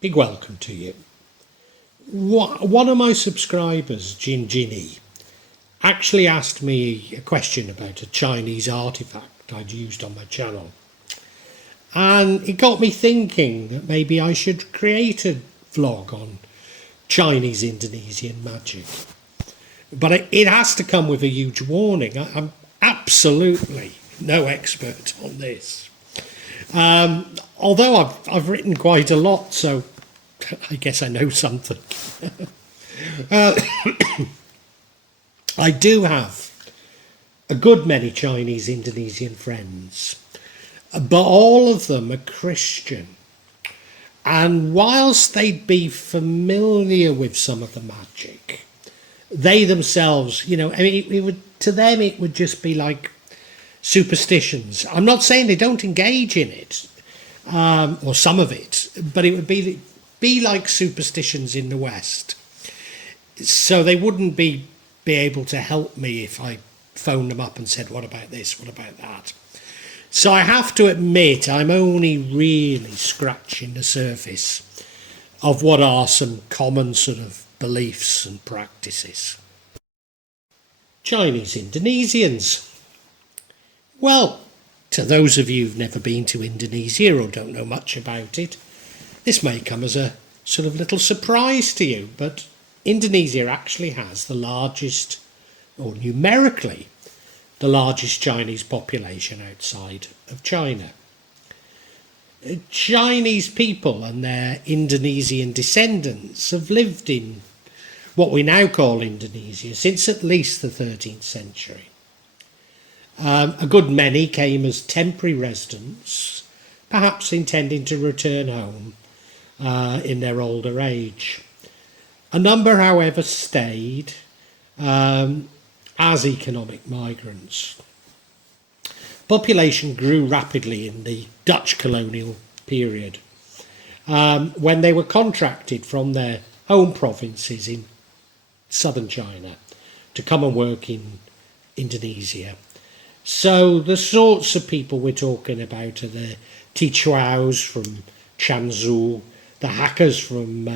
big welcome to you. One of my subscribers, Ginny, actually asked me a question about a Chinese artifact I'd used on my channel. And it got me thinking that maybe I should create a vlog on Chinese Indonesian magic. But it has to come with a huge warning. I'm absolutely no expert on this. Although I've written quite a lot, so I guess I know something. I do have a good many Chinese Indonesian friends, but all of them are Christian. And whilst they'd be familiar with some of the magic, they themselves, I mean, to them it would just be like superstitions. I'm not saying they don't engage in it, or some of it, but it would be like superstitions in the West. So they wouldn't be able to help me if I phoned them up and said, what about this, what about that? So I have to admit I'm only really scratching the surface of what are some common sort of beliefs and practices. Chinese Indonesians. Well, to those of you who've never been to Indonesia or don't know much about it, this may come as a sort of little surprise to you, but Indonesia actually has the largest, or numerically, the largest Chinese population outside of China. Chinese people and their Indonesian descendants have lived in what we now call Indonesia since at least the 13th century. A good many came as temporary residents, perhaps intending to return home in their older age. A number, however, stayed as economic migrants. Population grew rapidly in the Dutch colonial period, when they were contracted from their home provinces in southern China to come and work in Indonesia. So the sorts of people we're talking about are the Tichuaos from Chanzu, the Hakkas from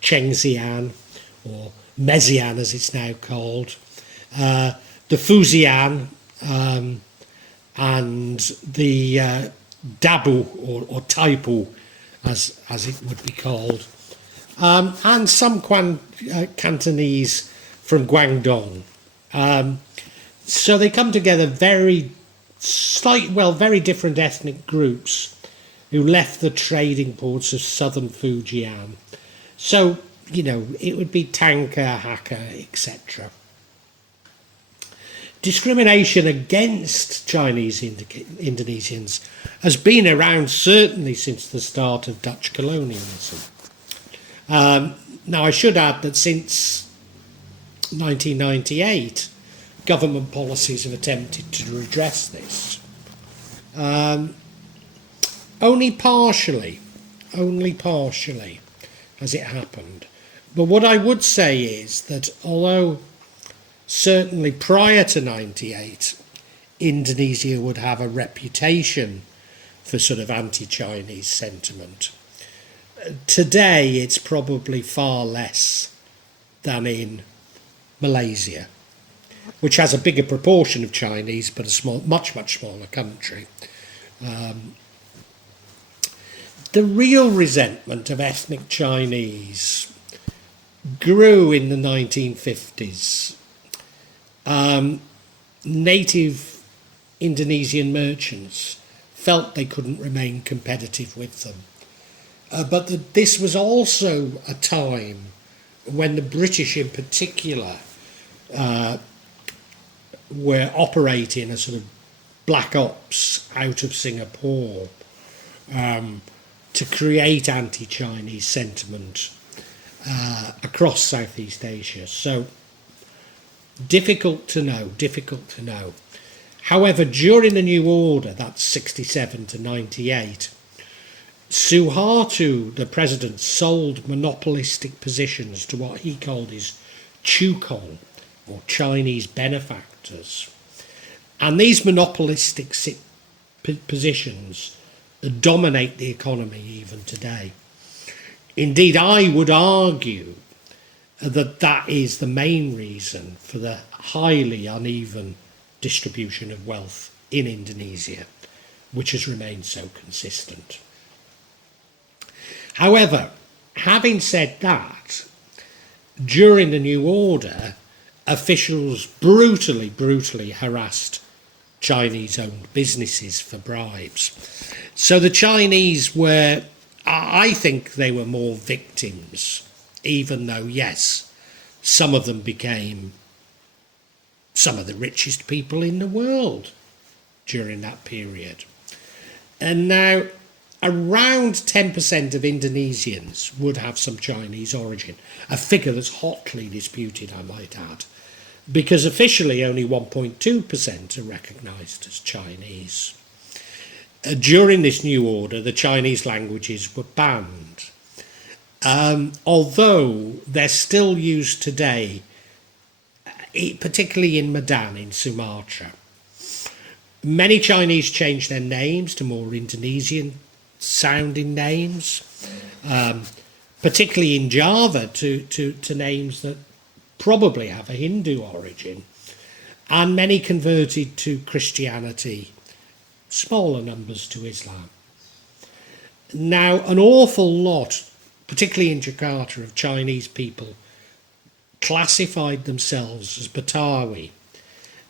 Chengxian, or Mezian as it's now called, the Fujian, and the Dabu or Taipu as it would be called, and some Cantonese from Guangdong. So they come together very different ethnic groups who left the trading ports of southern Fujian. So, it would be Tanka, Hakka, etc. Discrimination against Chinese Indonesians has been around certainly since the start of Dutch colonialism. Now, I should add that since 1998, government policies have attempted to redress this. Only partially has it happened. But what I would say is that although certainly prior to 98, Indonesia would have a reputation for sort of anti-Chinese sentiment, today it's probably far less than in Malaysia, which has a bigger proportion of Chinese, but a much smaller country. The real resentment of ethnic Chinese grew in the 1950s. Native Indonesian merchants felt they couldn't remain competitive with them. But this was also a time when the British in particular were operating a sort of black ops out of Singapore to create anti-Chinese sentiment across Southeast Asia. So difficult to know. However, during the New Order, that's 67 to 98, Suharto, the president, sold monopolistic positions to what he called his Chukong, or Chinese benefactors. And these monopolistic positions dominate the economy even today. Indeed, I would argue that that is the main reason for the highly uneven distribution of wealth in Indonesia, which has remained so consistent. However, having said that, during the New Order, officials brutally harassed Chinese-owned businesses for bribes. So the Chinese were, I think they were more victims, even though, yes, some of them became some of the richest people in the world during that period. And now around 10% of Indonesians would have some Chinese origin, a figure that's hotly disputed, I might add, because officially only 1.2% are recognised as Chinese. During this new order, the Chinese languages were banned, although they're still used today, particularly in Medan in Sumatra. Many Chinese changed their names to more Indonesian sounding names, particularly in Java to names that probably have a Hindu origin, and many converted to Christianity, smaller numbers to Islam. Now, an awful lot, particularly in Jakarta, of Chinese people classified themselves as Betawi.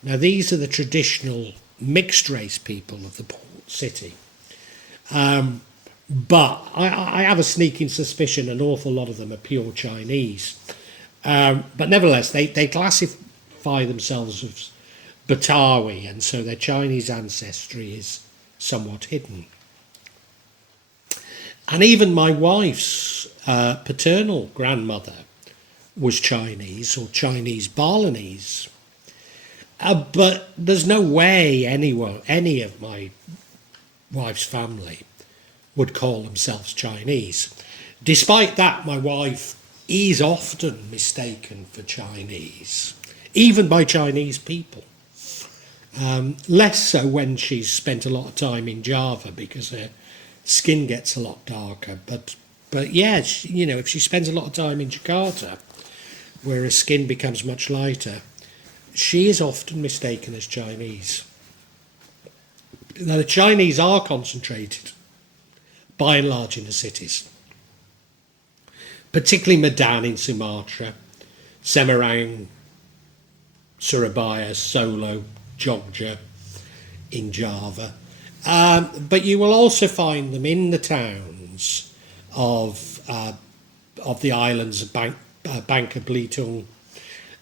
Now, these are the traditional mixed race people of the port city. But I have a sneaking suspicion an awful lot of them are pure Chinese. But nevertheless, they classify themselves as Betawi, and so their Chinese ancestry is somewhat hidden. And even my wife's paternal grandmother was Chinese, or Chinese Balinese. But there's no way any of my wife's family would call themselves Chinese. Despite that, my wife is often mistaken for Chinese, even by Chinese people. Less so when she's spent a lot of time in Java, because her skin gets a lot darker. But yeah, if she spends a lot of time in Jakarta, where her skin becomes much lighter, she is often mistaken as Chinese. Now, the Chinese are concentrated, by and large, in the cities, particularly Medan in Sumatra, Semarang, Surabaya, Solo, Jogja in Java. But you will also find them in the towns of the islands of Bangka Belitung,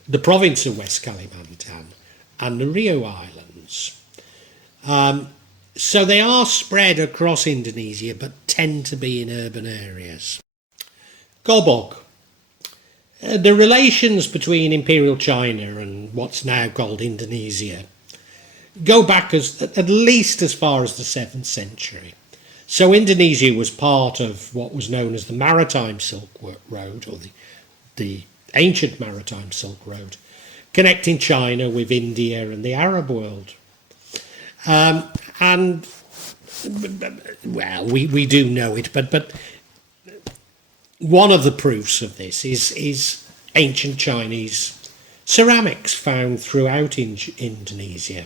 the province of West Kalimantan, and the Rio Islands. So they are spread across Indonesia, but tend to be in urban areas. Gobog. The relations between Imperial China and what's now called Indonesia go back at least as far as the 7th century. So Indonesia was part of what was known as the Maritime Silk Road, or the ancient Maritime Silk Road, connecting China with India and the Arab world. And, well, we do know it, but one of the proofs of this is ancient Chinese ceramics found throughout Indonesia,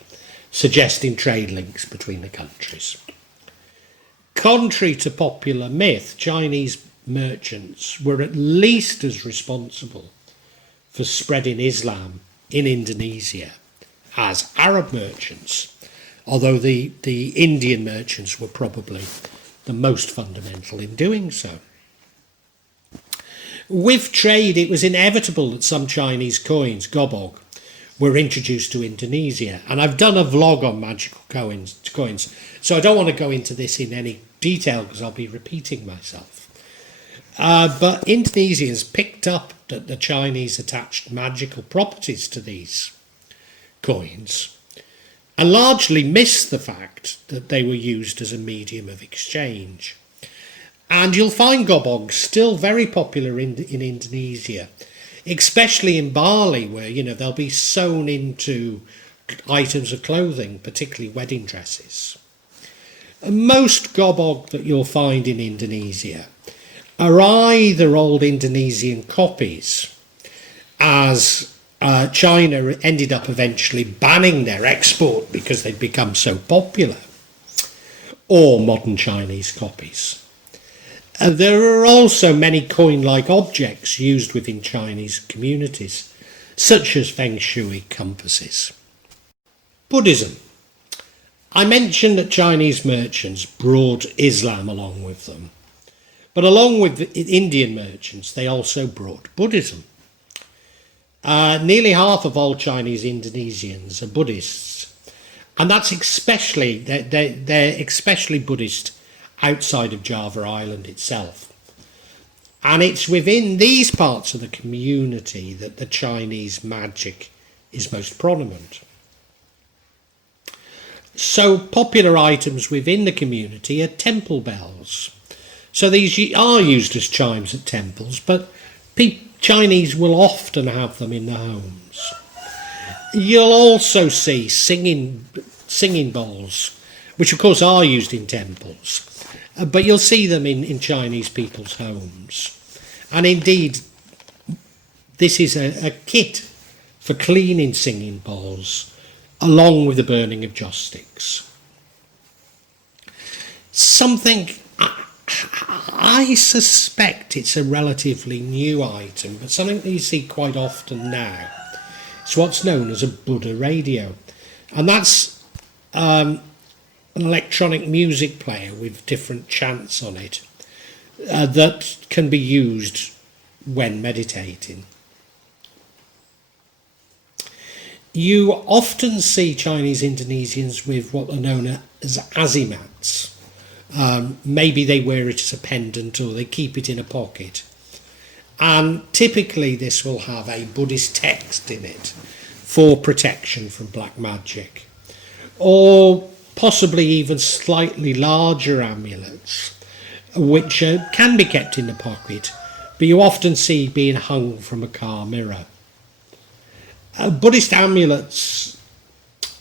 suggesting trade links between the countries. Contrary to popular myth, Chinese merchants were at least as responsible for spreading Islam in Indonesia as Arab merchants, although the Indian merchants were probably the most fundamental in doing so. With trade, it was inevitable that some Chinese coins, Gobog, were introduced to Indonesia. And I've done a vlog on magical coins, so I don't want to go into this in any detail because I'll be repeating myself. But Indonesians picked up that the Chinese attached magical properties to these coins and largely missed the fact that they were used as a medium of exchange. And you'll find Gobog still very popular in Indonesia, especially in Bali, where, they'll be sewn into items of clothing, particularly wedding dresses. Most Gobog that you'll find in Indonesia are either old Indonesian copies, as China ended up eventually banning their export because they'd become so popular, or modern Chinese copies. There are also many coin-like objects used within Chinese communities, such as Feng Shui compasses. Buddhism. I mentioned that Chinese merchants brought Islam along with them, but along with the Indian merchants, they also brought Buddhism. Nearly half of all Chinese Indonesians are Buddhists, and that's especially they're especially Buddhist outside of Java Island itself. And it's within these parts of the community that the Chinese magic is most prominent. So popular items within the community are temple bells. So these are used as chimes at temples, but Chinese will often have them in their homes. You'll also see singing bowls, which of course are used in temples, but you'll see them in Chinese people's homes. And indeed, this is a kit for cleaning singing bowls, along with the burning of joss sticks. Something, I suspect it's a relatively new item, but something that you see quite often now. It's what's known as a Buddha radio. And that's an electronic music player with different chants on it that can be used when meditating. You often see Chinese Indonesians with what are known as azimats. Maybe they wear it as a pendant or they keep it in a pocket. And typically this will have a Buddhist text in it for protection from black magic. Or possibly even slightly larger amulets, which can be kept in the pocket, but you often see being hung from a car mirror. Buddhist amulets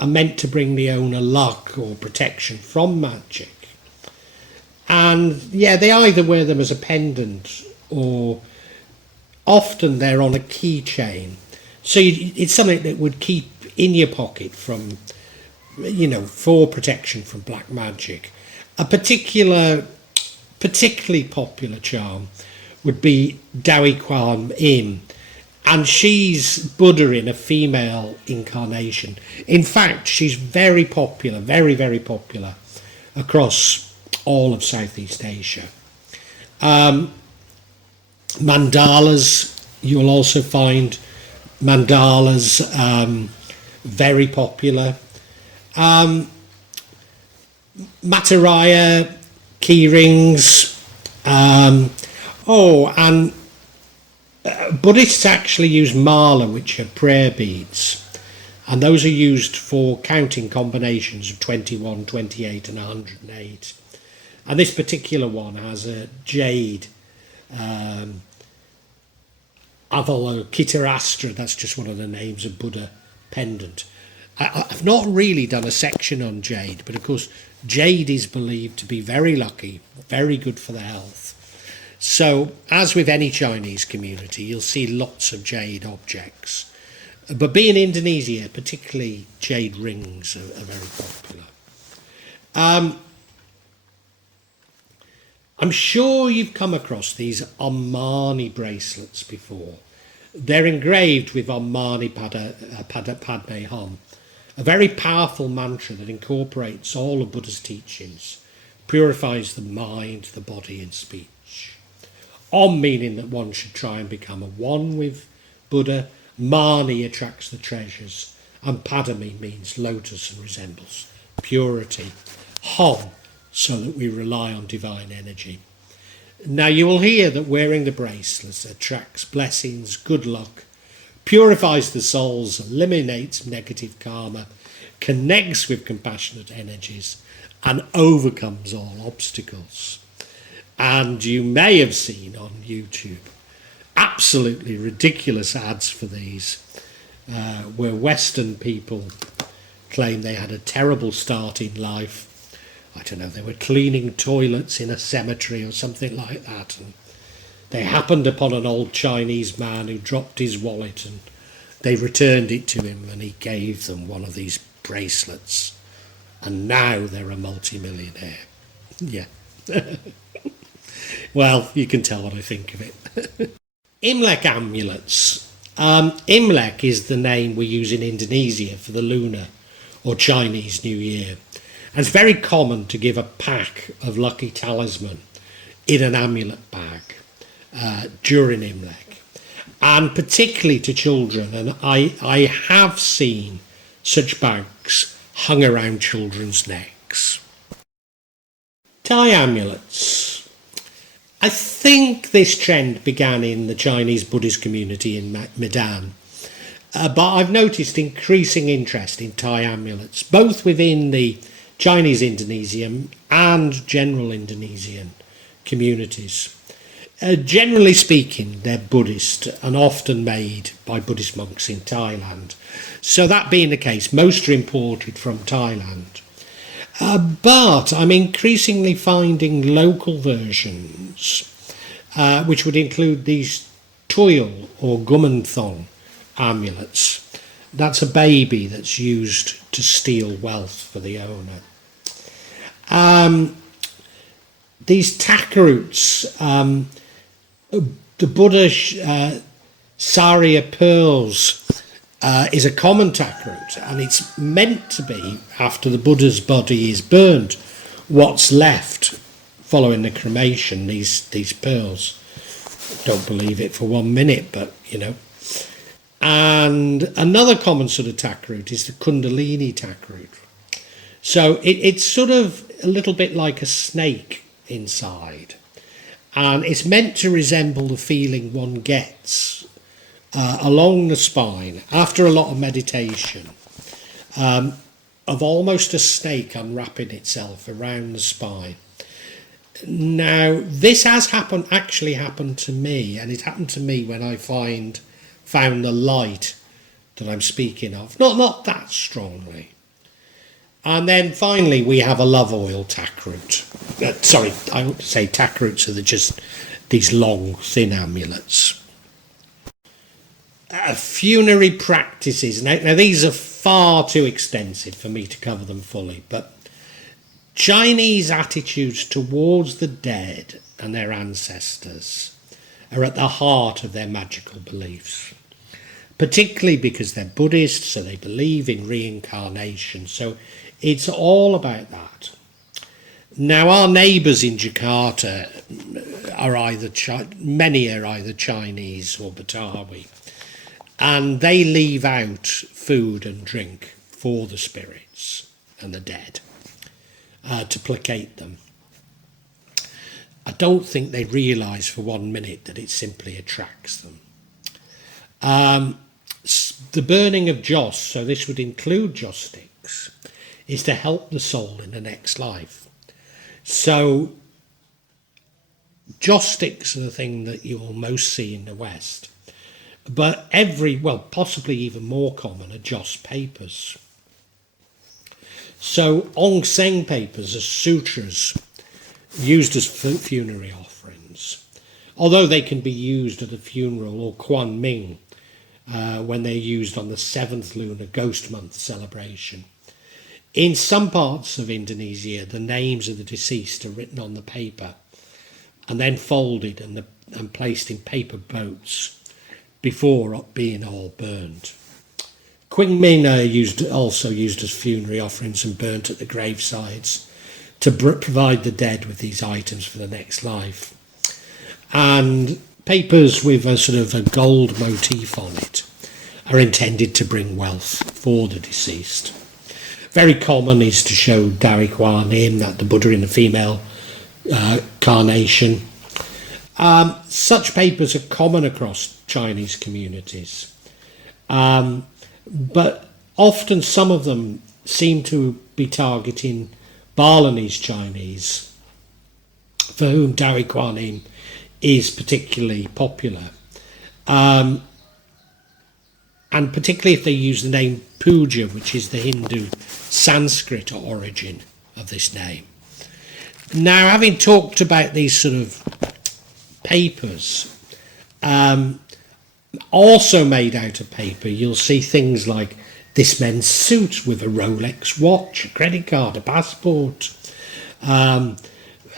are meant to bring the owner luck or protection from magic. And yeah, they either wear them as a pendant or often they're on a keychain. So it's something that would keep in your pocket from, for protection from black magic. A particularly popular charm would be Dawi Kwan Im, and she's Buddha in a female incarnation. In fact, she's very popular, very, very popular across all of Southeast Asia. Mandalas, you'll also find mandalas very popular. Mataraya, key rings. And Buddhists actually use mala, which are prayer beads, and those are used for counting combinations of 21, 28 and 108. And this particular one has a jade Avalokitesvara, that's just one of the names of Buddha pendant. I've not really done a section on jade, but of course jade is believed to be very lucky, very good for the health. So, as with any Chinese community, you'll see lots of jade objects. But being Indonesia, particularly jade rings are very popular. I'm sure you've come across these Om-Mani bracelets before. They're engraved with Om-Mani Padme Hum, a very powerful mantra that incorporates all of Buddha's teachings, purifies the mind, the body and speech. Om meaning that one should try and become a one with Buddha, Mani attracts the treasures, and Padme means lotus and resembles purity. Hum, so that we rely on divine energy. Now you will hear that wearing the bracelets attracts blessings, good luck, purifies the souls, eliminates negative karma, connects with compassionate energies, and overcomes all obstacles. And you may have seen on YouTube absolutely ridiculous ads for these, where Western people claim they had a terrible start in life. I don't know, they were cleaning toilets in a cemetery or something like that. And They happened upon an old Chinese man who dropped his wallet, and they returned it to him, and he gave them one of these bracelets. And now they're a multi-millionaire. Yeah. Well, you can tell what I think of it. Imlek amulets. Imlek is the name we use in Indonesia for the lunar or Chinese New Year. And it's very common to give a pack of lucky talisman in an amulet bag during Imlek, and particularly to children. And I have seen such bags hung around children's necks. Thai amulets. I think this trend began in the Chinese Buddhist community in Medan, but I've noticed increasing interest in Thai amulets, both within the Chinese Indonesian and general Indonesian communities. Generally speaking, they're Buddhist and often made by Buddhist monks in Thailand. So that being the case, most are imported from Thailand. But I'm increasingly finding local versions, which would include these tuyul or gumanthong amulets. That's a baby that's used to steal wealth for the owner. These takroots, the Buddha Saria pearls is a common taproot, and it's meant to be, after the Buddha's body is burnt, what's left following the cremation, these pearls. Don't believe it for 1 minute, but you know. And another common sort of taproot is the Kundalini taproot. So it's sort of a little bit like a snake inside, and it's meant to resemble the feeling one gets along the spine after a lot of meditation, of almost a snake unwrapping itself around the spine. Now, this has actually happened to me, and it happened to me when I found the light that I'm speaking of, not that strongly. And then finally we have a love oil taproot. Sorry, I would say taproots are just these long, thin amulets. Funerary practices. Now these are far too extensive for me to cover them fully, but Chinese attitudes towards the dead and their ancestors are at the heart of their magical beliefs, particularly because they're Buddhist, so they believe in reincarnation. So it's all about that. Now, our neighbours in Jakarta many are either Chinese or Betawi, and they leave out food and drink for the spirits and the dead to placate them. I don't think they realise for 1 minute that it simply attracts them. The burning of joss, so this would include joss sticks, is to help the soul in the next life. So joss sticks are the thing that you'll most see in the West, but possibly even more common are joss papers. So onsen papers are sutras used as funerary offerings, although they can be used at a funeral or Quan Ming when they're used on the 7th lunar ghost month celebration. In some parts of Indonesia, the names of the deceased are written on the paper and then folded and placed in paper boats before being all burned. Qingming are also used as funerary offerings and burnt at the gravesides to provide the dead with these items for the next life. And papers with a sort of a gold motif on it are intended to bring wealth for the deceased. Very common is to show Dari Kuan Yin, that the Buddha in the female carnation. Such papers are common across Chinese communities, but often some of them seem to be targeting Balinese Chinese, for whom Dari Kuan Yin is particularly popular. And particularly if they use the name Puja, which is the Hindu Sanskrit origin of this name. Now, having talked about these sort of papers, also made out of paper, you'll see things like this men's suit with a Rolex watch, a credit card, a passport, a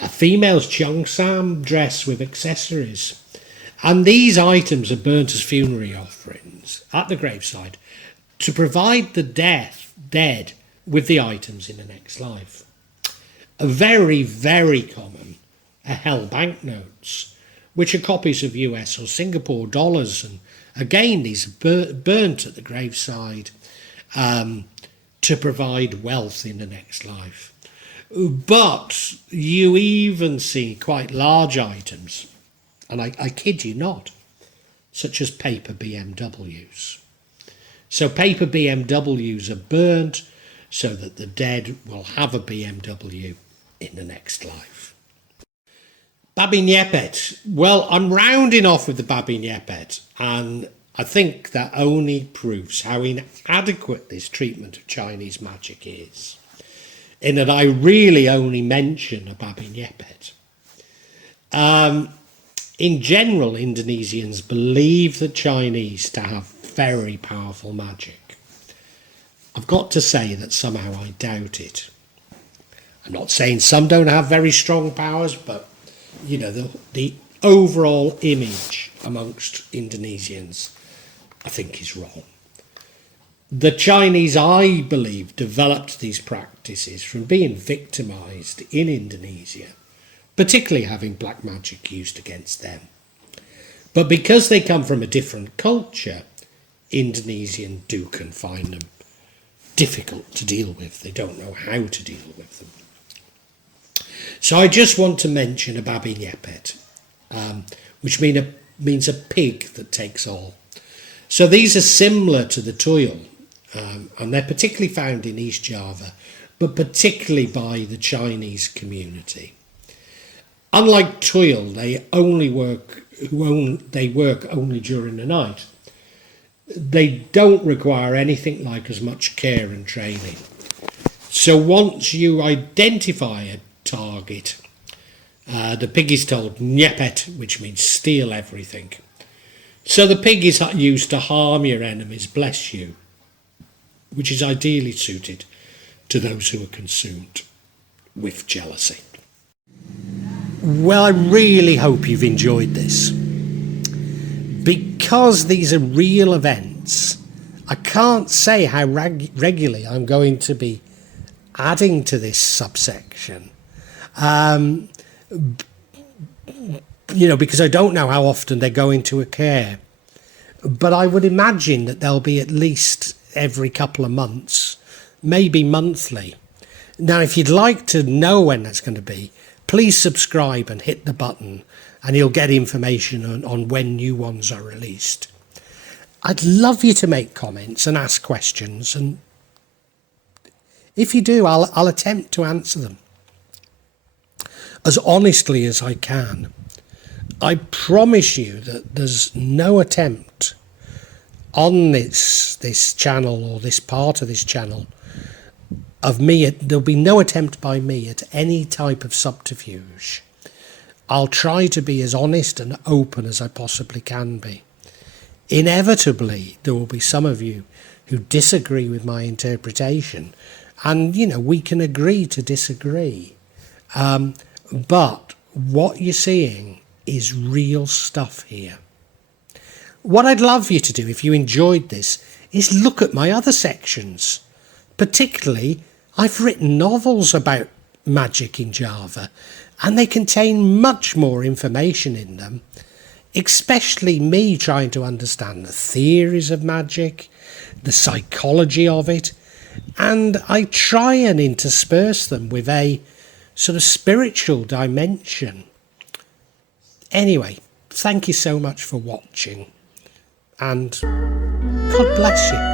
female's cheongsam dress with accessories. And these items are burnt as funerary offerings at the graveside to provide the dead with the items in the next life. A very, very common are hell banknotes, which are copies of US or Singapore dollars, and again these are burnt at the graveside to provide wealth in the next life. But you even see quite large items, and I kid you not, such as paper BMWs. So paper BMWs are burnt so that the dead will have a BMW in the next life. Babin Yepet. Well, I'm rounding off with the Babin Yepet, and I think that only proves how inadequate this treatment of Chinese magic is, in that I really only mention a Babin Yepet. In general, Indonesians believe the Chinese to have very powerful magic. I've got to say that somehow I doubt it. I'm not saying some don't have very strong powers, but you know, the overall image amongst Indonesians, I think, is wrong. The Chinese, I believe, developed these practices from being victimized in Indonesia, particularly having black magic used against them. But because they come from a different culture, Indonesians do find them difficult to deal with. They don't know how to deal with them. So I just want to mention a Babin Yepet, which means a pig that takes all. So these are similar to the tuyul, and they're particularly found in East Java, but particularly by the Chinese community. Unlike tuyul, they work only during the night. They don't require anything like as much care and training. So once you identify a target, the pig is told Yepet, which means steal everything. So the pig is used to harm your enemies, bless you, which is ideally suited to those who are consumed with jealousy. Well, I really hope you've enjoyed this. Because these are real events, I can't say how regularly I'm going to be adding to this subsection. Because I don't know how often they're going to occur. But I would imagine that they'll be at least every couple of months, maybe monthly. Now, if you'd like to know when that's going to be, please subscribe and hit the button, and you'll get information on when new ones are released. I'd love you to make comments and ask questions, and if you do, I'll attempt to answer them as honestly as I can. I promise you that there's no attempt on this channel or this part of this channel of me. There'll be no attempt by me at any type of subterfuge. I'll try to be as honest and open as I possibly can be. Inevitably, there will be some of you who disagree with my interpretation, and we can agree to disagree. But what you're seeing is real stuff here. What I'd love you to do, if you enjoyed this, is look at my other sections. Particularly, I've written novels about magic in Java, and they contain much more information in them, especially me trying to understand the theories of magic, the psychology of it, and I try and intersperse them with a sort of spiritual dimension. Anyway, thank you so much for watching, and God bless you.